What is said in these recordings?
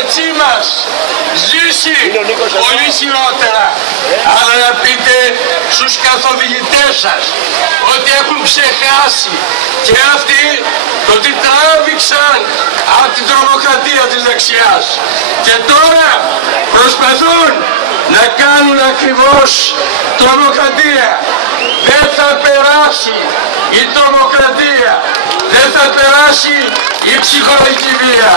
μεταξύ μας ζήσει πολύ χειρότερα. Αλλά να πείτε στους καθοδηγητές σας ότι έχουν ξεχάσει και αυτοί το ότι τράβηξαν από την τρομοκρατία της δεξιάς και τώρα προσπαθούν να κάνουν ακριβώς τρομοκρατία. Δεν θα περάσει η τρομοκρατία, δεν θα περάσει η ψυχολογική βία.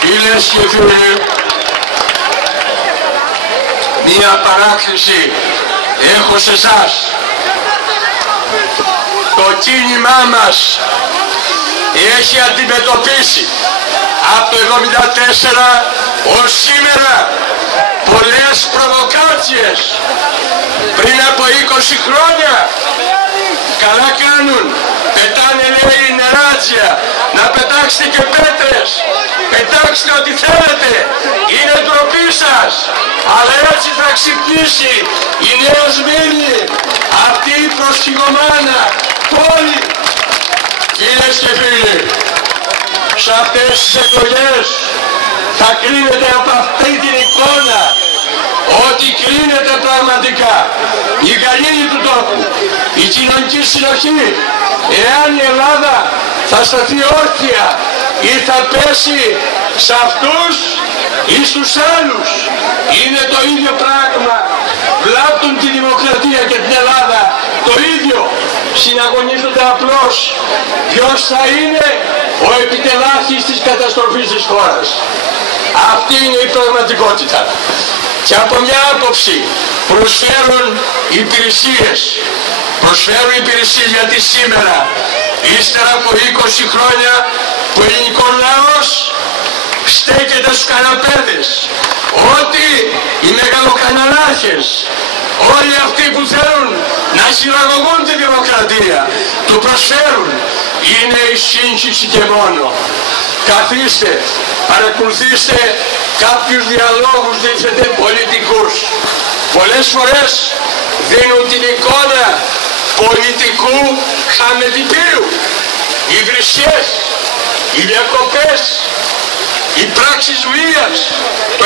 Φίλες και φίλοι, μία παράκληση έχω σε εσάς. Το κίνημά μας έχει αντιμετωπίσει από το 1974 ως σήμερα πολλές προβοκάτσιες. Πριν από 20 χρόνια καλά κάνουν, πετάνε λέει νεράτζια, να πετάξετε και πέτρες, πετάξτε ό,τι θέλετε, είναι ντροπή σας, αλλά έτσι θα ξυπνήσει η Νέα Σμύρνη, αυτή η προσφυγωμάνα πόλη. Φίλες και φίλοι, σε αυτές τις εκλογές θα κρίνεται από αυτή την εικόνα ότι κρίνεται πραγματικά η γαλήνη του τόπου, η κοινωνική συνοχή, εάν η Ελλάδα θα σταθεί όρθια ή θα πέσει σε αυτούς ή στους άλλους. Είναι το ίδιο πράγμα, βλάπτουν τη δημοκρατία και την Ελλάδα το ίδιο, συναγωνίζονται απλώς ποιος θα είναι ο επιτελάχης της καταστροφής της χώρας. Αυτή είναι η πραγματικότητα. Και από μια άποψη προσφέρουν υπηρεσίες. Προσφέρουν υπηρεσίες γιατί σήμερα, ύστερα από 20 χρόνια, που ο ελληνικός λαός στέκεται στους καναπέδες. Ότι οι μεγαλοκαναλάρχες, όλοι αυτοί που θέλουν να χειραγωγούν τη δημοκρατία, του προσφέρουν. Είναι η σύγχυση και μόνο. Καθίστε, παρακολουθήστε κάποιους διαλόγους δείχνετε πολιτικούς. Πολλές φορές δίνουν την εικόνα πολιτικού χαμετυπίου. Οι βρισιές, οι διακοπές, οι πράξεις βίας, το